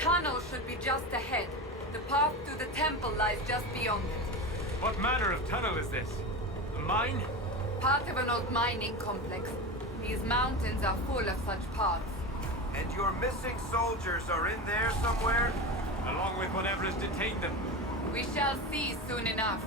tunnel should be just ahead. The path to the temple lies just beyond it. What manner of tunnel is this? A mine? Part of an old mining complex. These mountains are full of such paths. And your missing soldiers are in there somewhere? Along with whatever has detained them. We shall see soon enough.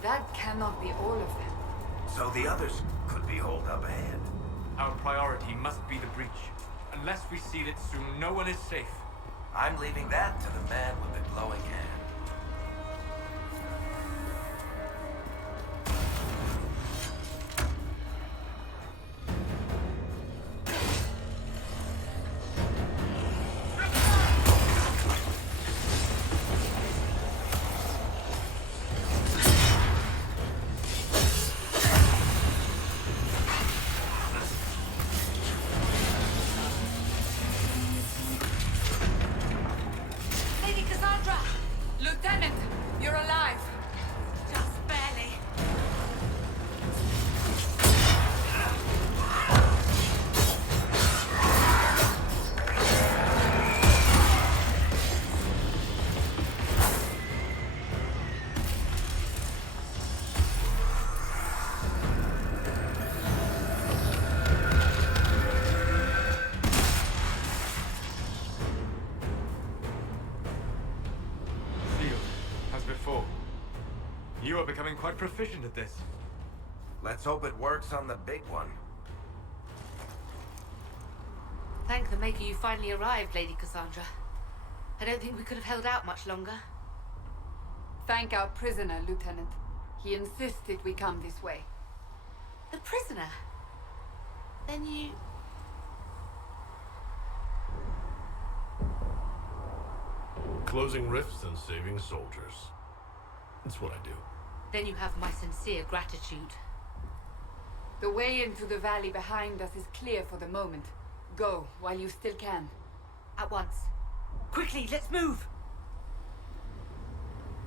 That cannot be all of them. So the others could be holed up ahead. Our priority must be the breach. Unless we seal it soon, no one is safe. I'm leaving that to the man with the glowing hand. Lieutenant, you're alive. Just barely. You are becoming quite proficient at this. Let's hope it works on the big one. Thank the Maker you finally arrived, Lady Cassandra. I don't think we could have held out much longer. Thank our prisoner, Lieutenant. He insisted we come this way. The prisoner? Then you... Closing rifts and saving soldiers. That's what I do. Then you have my sincere gratitude. The way into the valley behind us is clear for the moment. Go, while you still can. At once. Quickly, let's move!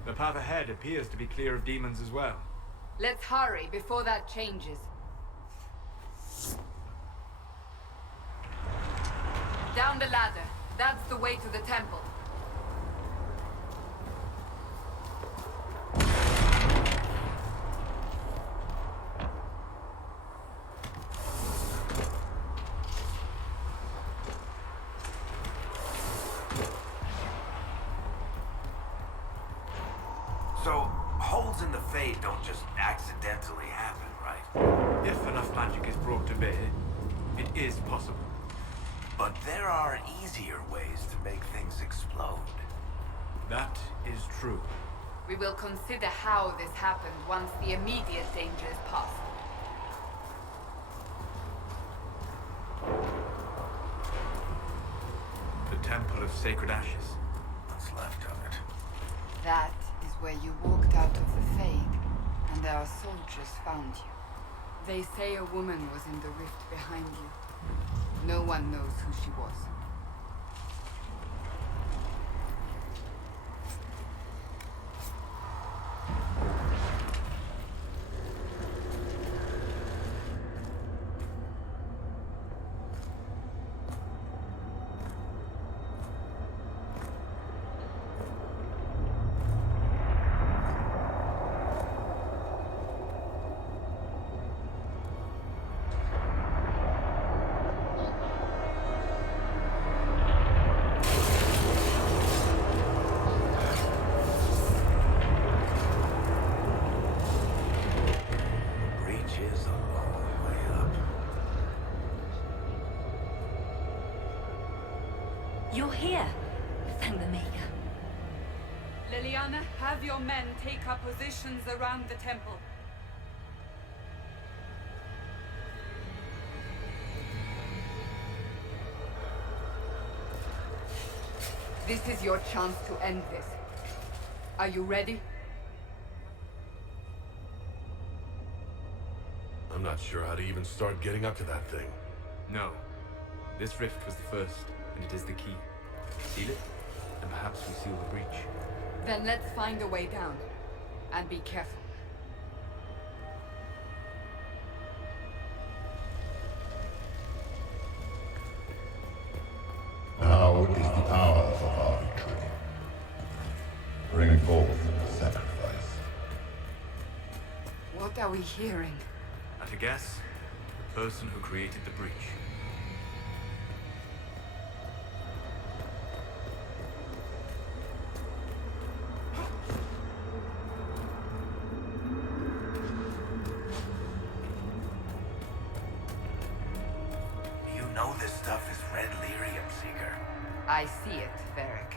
The path ahead appears to be clear of demons as well. Let's hurry before that changes. Down the ladder. That's the way to the temple. So, holes in the Fade don't just accidentally happen, right? If enough magic is brought to bear, it is possible. But there are easier ways to make things explode. That is true. We will consider how this happened once the immediate danger is past. The Temple of Sacred Ashes. What's left of it? That is where you walked out of the Fade, and our soldiers found you. They say a woman was in the rift behind you. No one knows who she was. Is a long way up. You're here, thank the Maker. Liliana, have your men take up positions around the temple. This is your chance to end this. Are you ready? I'm not sure how to even start getting up to that thing. No. This rift was the first, and it is the key. Seal it, and perhaps we seal the breach. Then let's find a way down. And be careful. Now is the hour of our victory. Bring forth the sacrifice. What are we hearing? At a guess, the person who created the breach. You know this stuff is red lyrium, Seeker. I see it, Varric.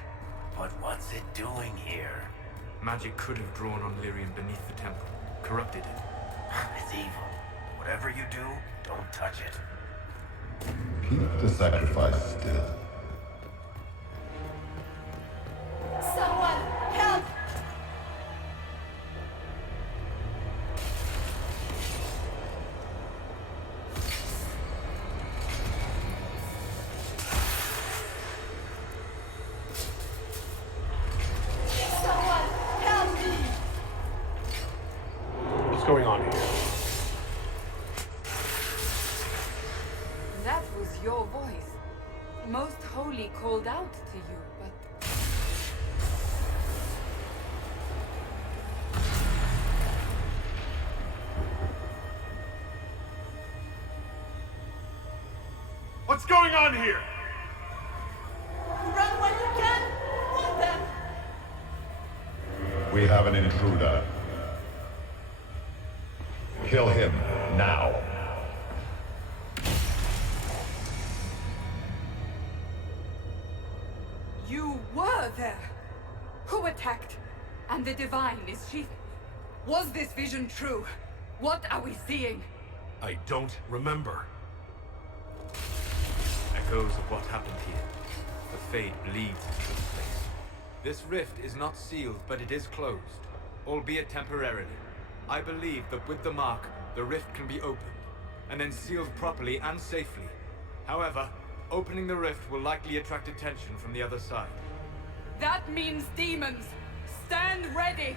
But what's it doing here? Magic could have drawn on lyrium beneath the temple, corrupted it. It's evil. Whatever you do, don't touch it. Keep the sacrifice still. Someone, help! Someone, help me! What's going on here? That was your voice. Most Holy called out to you, but... What's going on here? Run when you can! Want them! We have an intruder. Kill him now. You were there! Who attacked? And the Divine, is she... Was this vision true? What are we seeing? I don't remember. Echoes of what happened here. The Fade bleeds into this place. This rift is not sealed, but it is closed, albeit temporarily. I believe that with the mark, the rift can be opened, and then sealed properly and safely. However, opening the rift will likely attract attention from the other side. That means demons! Stand ready!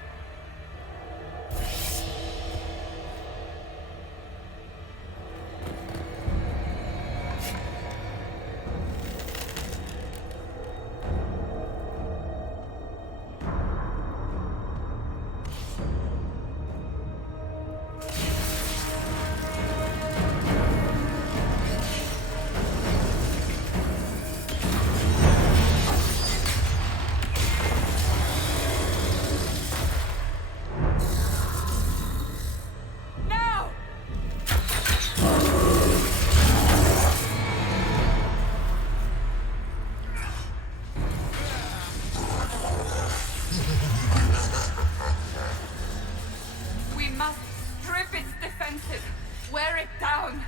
defenses. Wear it down.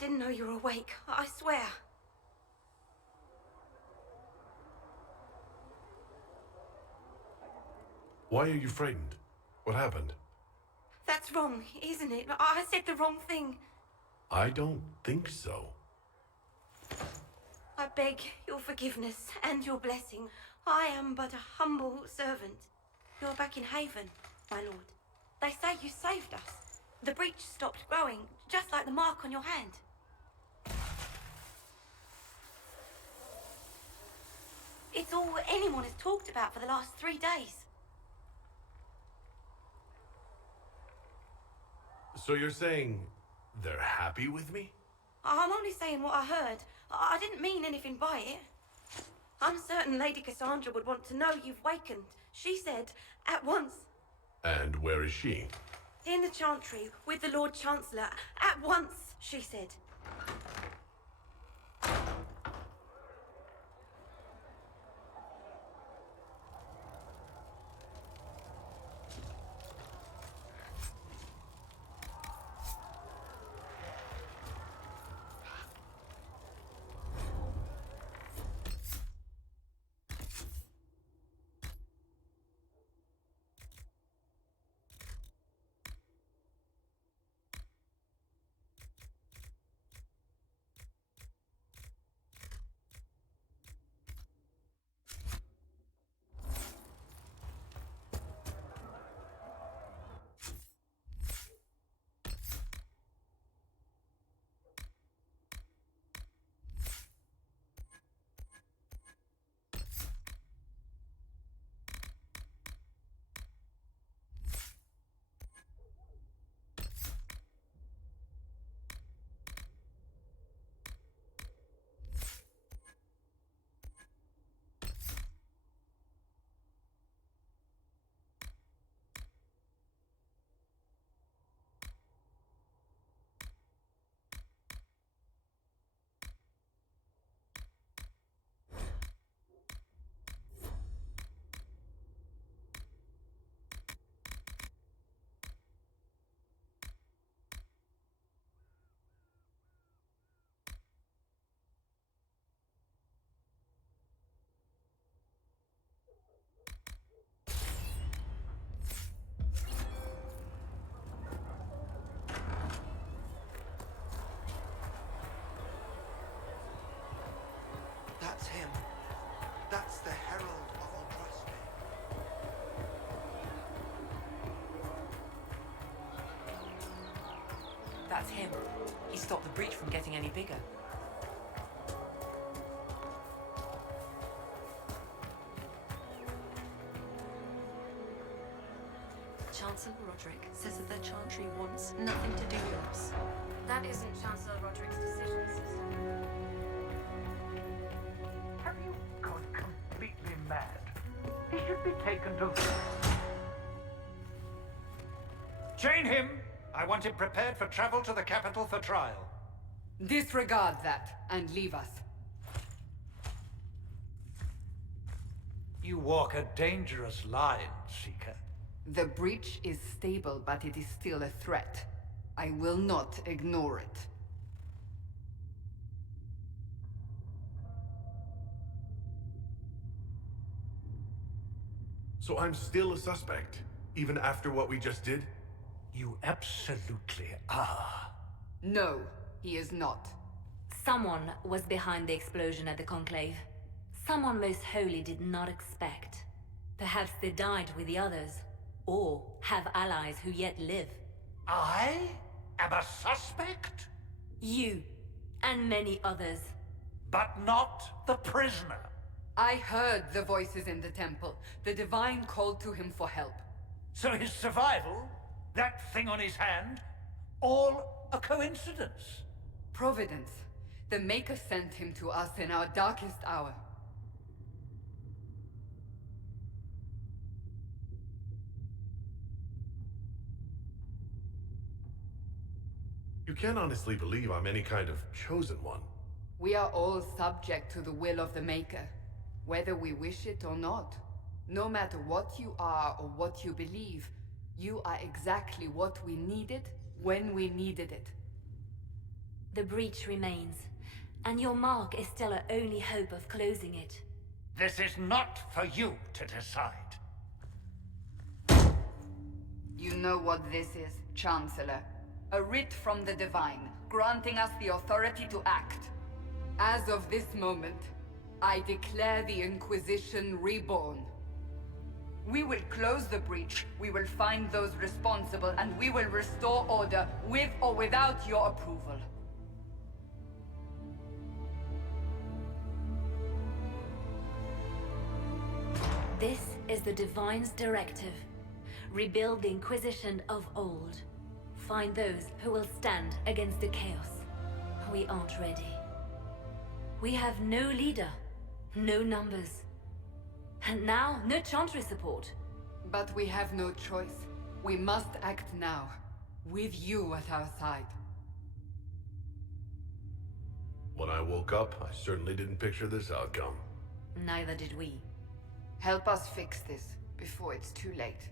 didn't know you were awake. I swear. Why are you frightened? What happened? That's wrong, isn't it? I said the wrong thing. I don't think so. I beg your forgiveness and your blessing. I am but a humble servant. You're back in Haven, my lord. They say you saved us. The breach stopped growing, just like the mark on your hand. It's all anyone has talked about for the last 3 days. So you're saying they're happy with me? I'm only saying what I heard. I didn't mean anything by it. I'm certain Lady Cassandra would want to know you've wakened. She said, at once. And where is she? In the Chantry, with the Lord Chancellor. At once, she said. That's him. That's the Herald of Andraste. That's him. He stopped the breach from getting any bigger. Chancellor Roderick says that the Chantry wants nothing to do with us. That isn't Chancellor Roderick's decision, sister. Have you gone completely mad? He should be taken to... Chain him! I want him prepared for travel to the capital for trial. Disregard that and leave us. You walk a dangerous line, Seeker. The breach is stable, but it is still a threat. I will not ignore it. So I'm still a suspect, even after what we just did? You absolutely are. No, he is not. Someone was behind the explosion at the Conclave. Someone Most Holy did not expect. Perhaps they died with the others, or have allies who yet live. I am a suspect? You, and many others. But not the prisoner. I heard the voices in the temple. The Divine called to him for help. So his survival, that thing on his hand, all a coincidence? Providence. The Maker sent him to us in our darkest hour. You can't honestly believe I'm any kind of chosen one. We are all subject to the will of the Maker, whether we wish it or not. No matter what you are or what you believe, you are exactly what we needed when we needed it. The breach remains, and your mark is still our only hope of closing it. This is not for you to decide. You know what this is, Chancellor. A writ from the Divine, granting us the authority to act. As of this moment, I declare the Inquisition reborn. We will close the breach, we will find those responsible, and we will restore order, with or without your approval. This is the Divine's directive. Rebuild the Inquisition of old. Find those who will stand against the chaos. We aren't ready. We have no leader, no numbers. And now, no Chantry support. But we have no choice. We must act now, with you at our side. When I woke up, I certainly didn't picture this outcome. Neither did we. Help us fix this, before it's too late.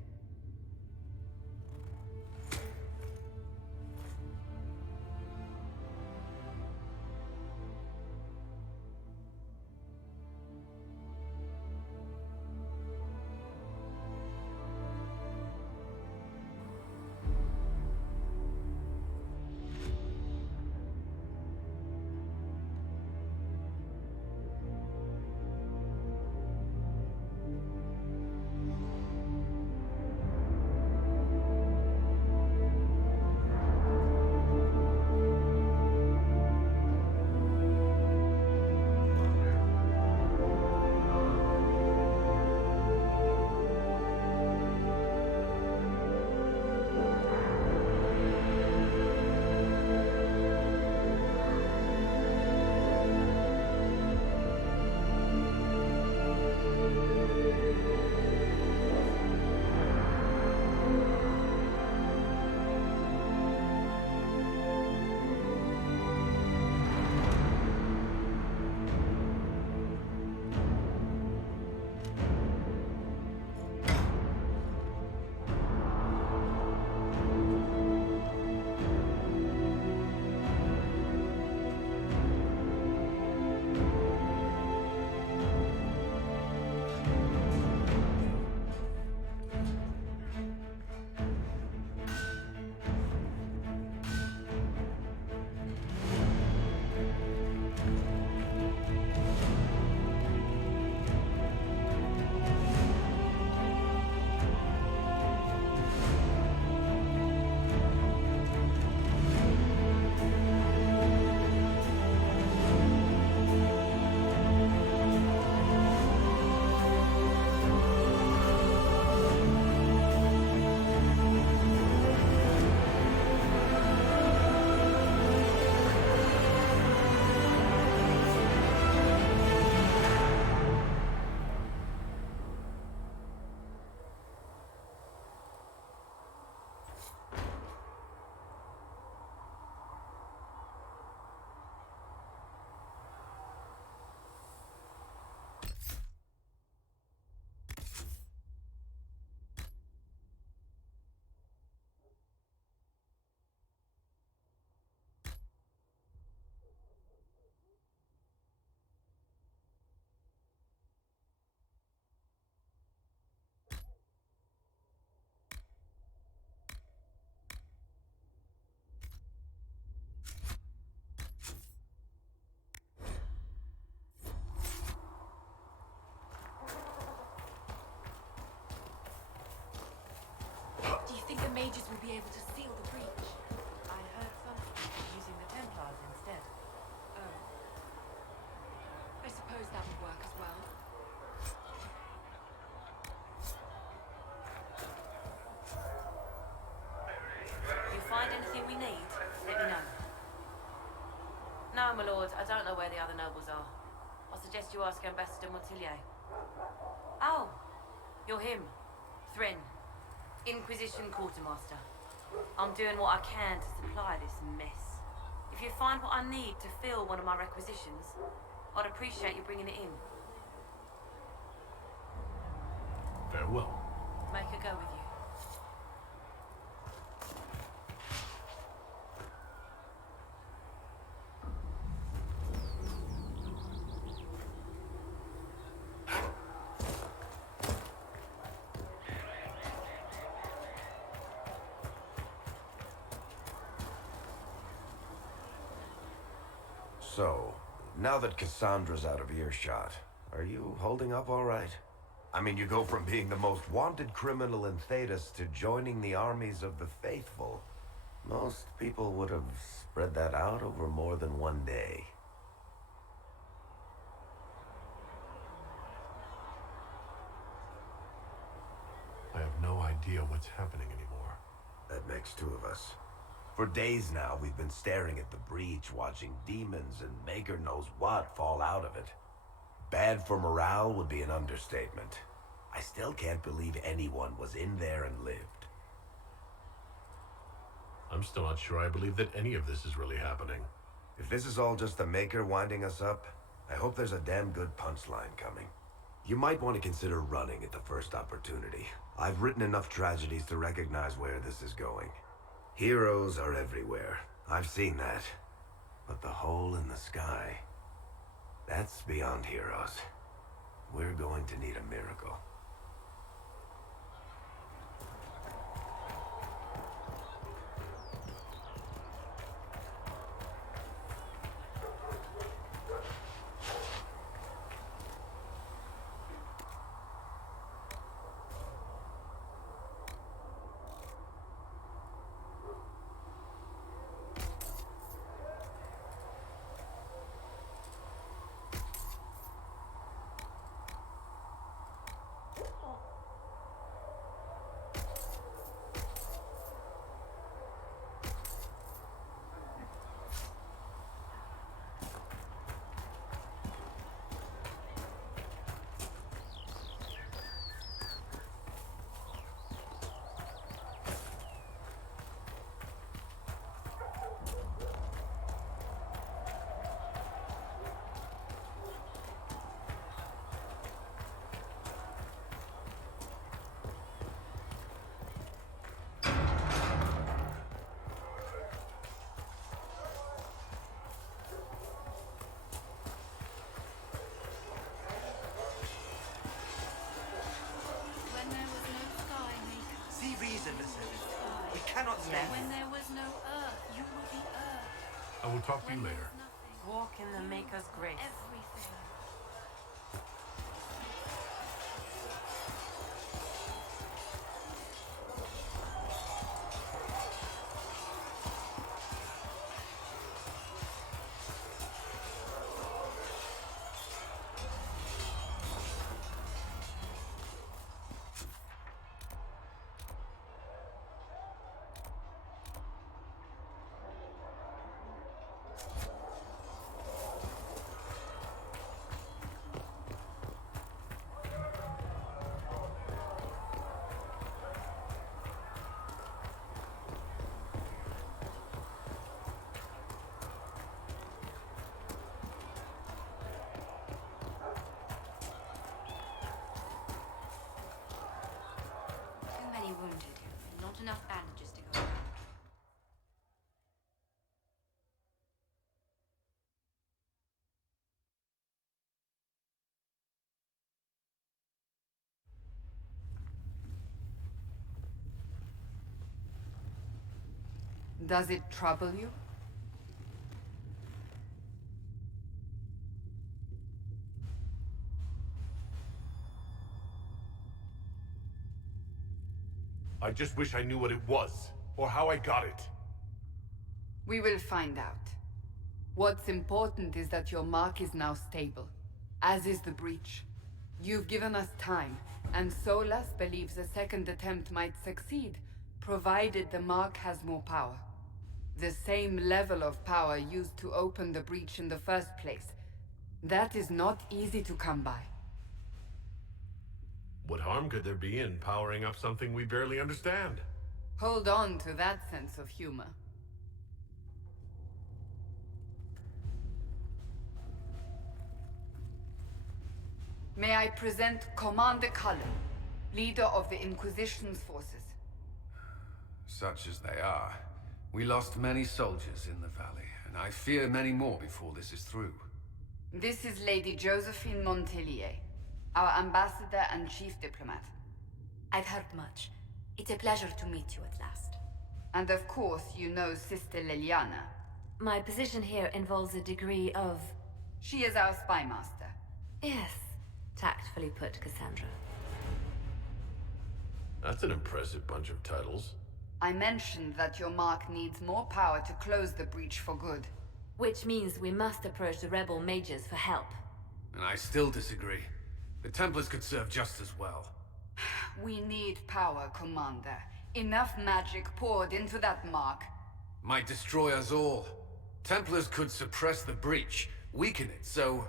Do you think the mages will be able to seal the breach? I heard something using the Templars instead. Oh. I suppose that would work as well. If you find anything we need, let me know. No, my lord, I don't know where the other nobles are. I suggest you ask Ambassador Montillier. Oh, you're him. Thrin. Inquisition Quartermaster. I'm doing what I can to supply this mess. If you find what I need to fill one of my requisitions, I'd appreciate you bringing it in. Farewell. Make her go with you. So, now that Cassandra's out of earshot, are you holding up all right? I mean, you go from being the most wanted criminal in Thedas to joining the armies of the faithful. Most people would have spread that out over more than one day. I have no idea what's happening anymore. That makes two of us. For days now, we've been staring at the breach, watching demons and Maker knows what fall out of it. Bad for morale would be an understatement. I still can't believe anyone was in there and lived. I'm still not sure I believe that any of this is really happening. If this is all just the Maker winding us up, I hope there's a damn good punchline coming. You might want to consider running at the first opportunity. I've written enough tragedies to recognize where this is going. Heroes are everywhere. I've seen that. But the hole in the sky, that's beyond heroes. We're going to need a miracle. See reason, listen. We cannot live. When there was no earth, you were the earth. I will talk to you later. Walk in the Maker's grace. Everything. Wounded. Not enough bandages to go around. Does it trouble you? I just wish I knew what it was, or how I got it. We will find out. What's important is that your mark is now stable, as is the breach. You've given us time, and Solas believes a second attempt might succeed, provided the mark has more power. The same level of power used to open the breach in the first place. That is not easy to come by. What harm could there be in powering up something we barely understand? Hold on to that sense of humor. May I present Commander Cullen, leader of the Inquisition's forces. Such as they are. We lost many soldiers in the valley, and I fear many more before this is through. This is Lady Josephine Montelier, our ambassador and chief diplomat. I've heard much. It's a pleasure to meet you at last. And of course, you know Sister Liliana. My position here involves a degree of... She is our spy master. Yes, tactfully put, Cassandra. That's an impressive bunch of titles. I mentioned that your mark needs more power to close the breach for good. Which means we must approach the rebel mages for help. And I still disagree. The Templars could serve just as well. We need power, Commander. Enough magic poured into that mark. Might destroy us all. Templars could suppress the breach, weaken it, so...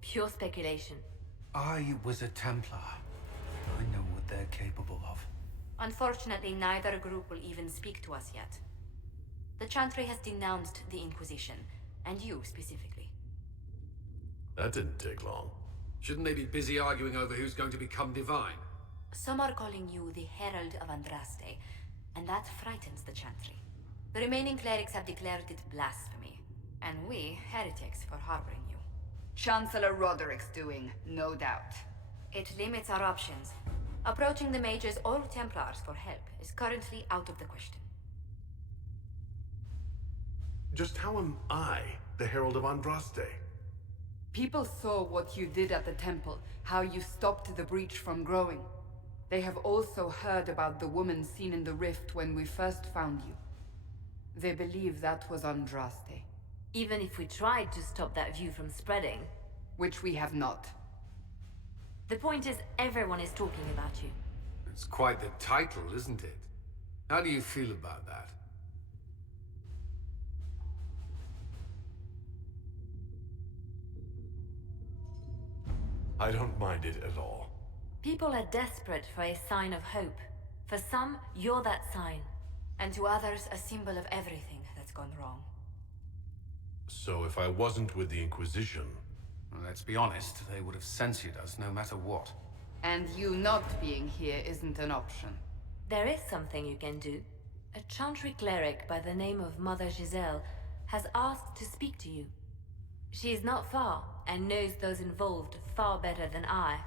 Pure speculation. I was a Templar. I know what they're capable of. Unfortunately, neither group will even speak to us yet. The Chantry has denounced the Inquisition, and you specifically. That didn't take long. Shouldn't they be busy arguing over who's going to become divine? Some are calling you the Herald of Andraste, and that frightens the Chantry. The remaining clerics have declared it blasphemy, and we, heretics, for harboring you. Chancellor Roderick's doing, no doubt. It limits our options. Approaching the mages or Templars for help is currently out of the question. Just how am I the Herald of Andraste? People saw what you did at the temple, how you stopped the breach from growing. They have also heard about the woman seen in the rift when we first found you. They believe that was Andraste. Even if we tried to stop that view from spreading... Which we have not. The point is, everyone is talking about you. It's quite the title, isn't it? How do you feel about that? I don't mind it at all. People are desperate for a sign of hope. For some, you're that sign. And to others, a symbol of everything that's gone wrong. So if I wasn't with the Inquisition... Well, let's be honest, they would have censored us no matter what. And you not being here isn't an option. There is something you can do. A Chantry cleric by the name of Mother Giselle has asked to speak to you. She is not far, and knows those involved far better than I.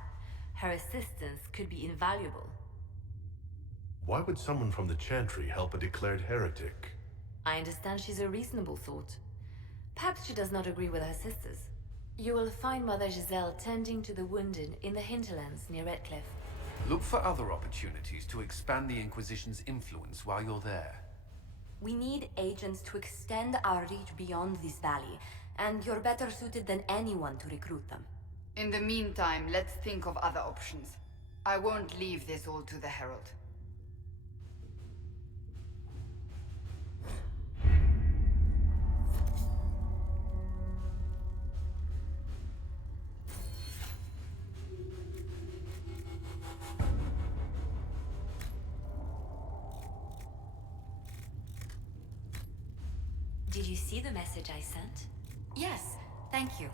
Her assistance could be invaluable. Why would someone from the Chantry help a declared heretic? I understand she's a reasonable sort. Perhaps she does not agree with her sisters. You will find Mother Giselle tending to the wounded in the hinterlands near Redcliffe. Look for other opportunities to expand the Inquisition's influence while you're there. We need agents to extend our reach beyond this valley, and you're better suited than anyone to recruit them. In the meantime, let's think of other options. I won't leave this all to the Herald. Did you see the message I sent? Yes, thank you.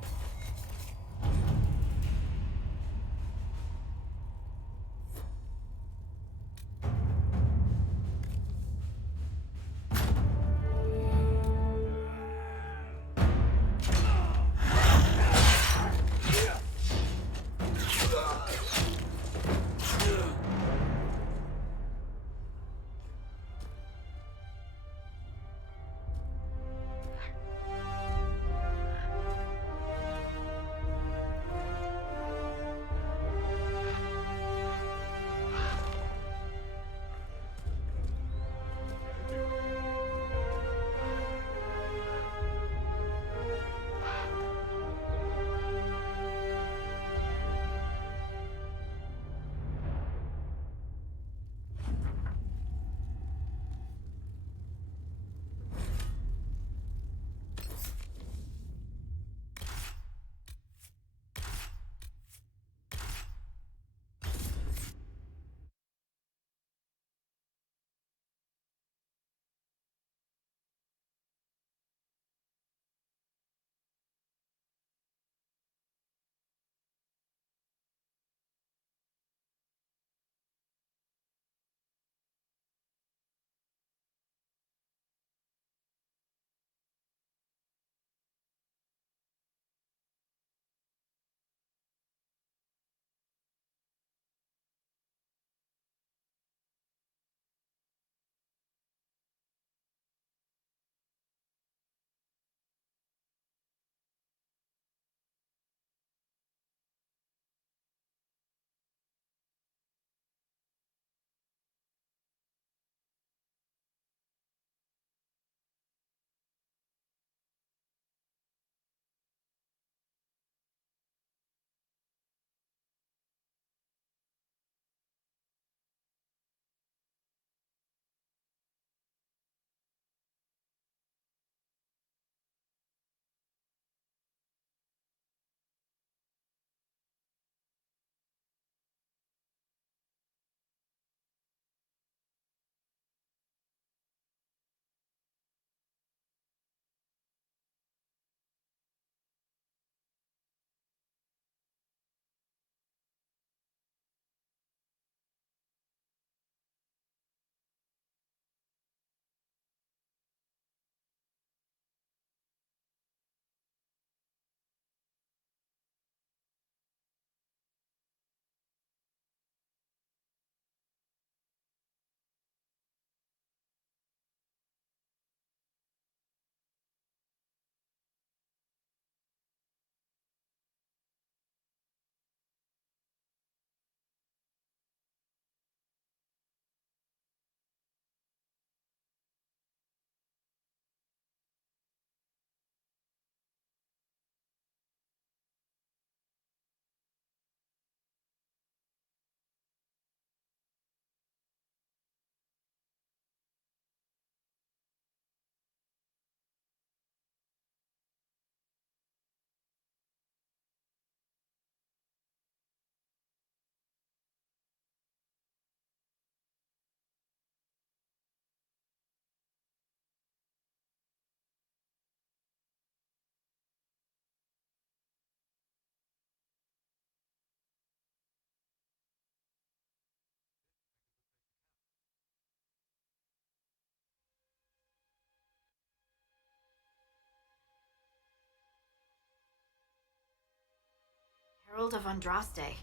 World of Andraste.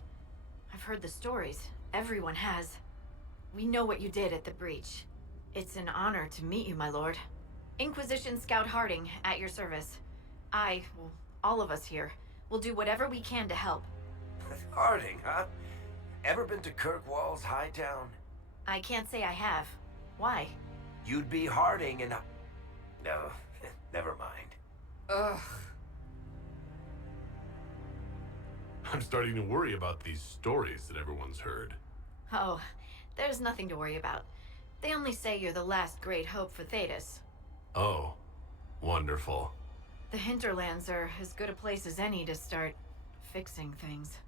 I've heard the stories. Everyone has. We know what you did at the breach. It's an honor to meet you, my lord. Inquisition Scout Harding, at your service. Well, all of us here, will do whatever we can to help. Harding, huh? Ever been to Kirkwall's Hightown? I can't say I have. Why? You'd be Harding and... No, never mind. Ugh. I'm starting to worry about these stories that everyone's heard. Oh, there's nothing to worry about. They only say you're the last great hope for Thetis. Oh, wonderful. The hinterlands are as good a place as any to start fixing things.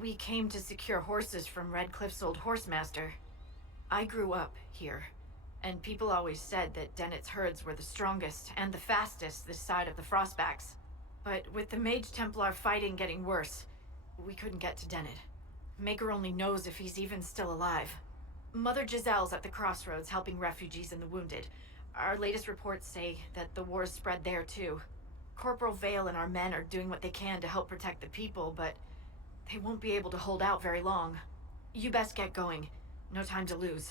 We came to secure horses from Redcliffe's old horsemaster. I grew up here, and people always said that Dennett's herds were the strongest and the fastest this side of the Frostbacks. But with the Mage Templar fighting getting worse, we couldn't get to Dennett. Maker only knows if he's even still alive. Mother Giselle's at the crossroads helping refugees and the wounded. Our latest reports say that the war's spread there too. Corporal Vale and our men are doing what they can to help protect the people, but they won't be able to hold out very long. You best get going. No time to lose.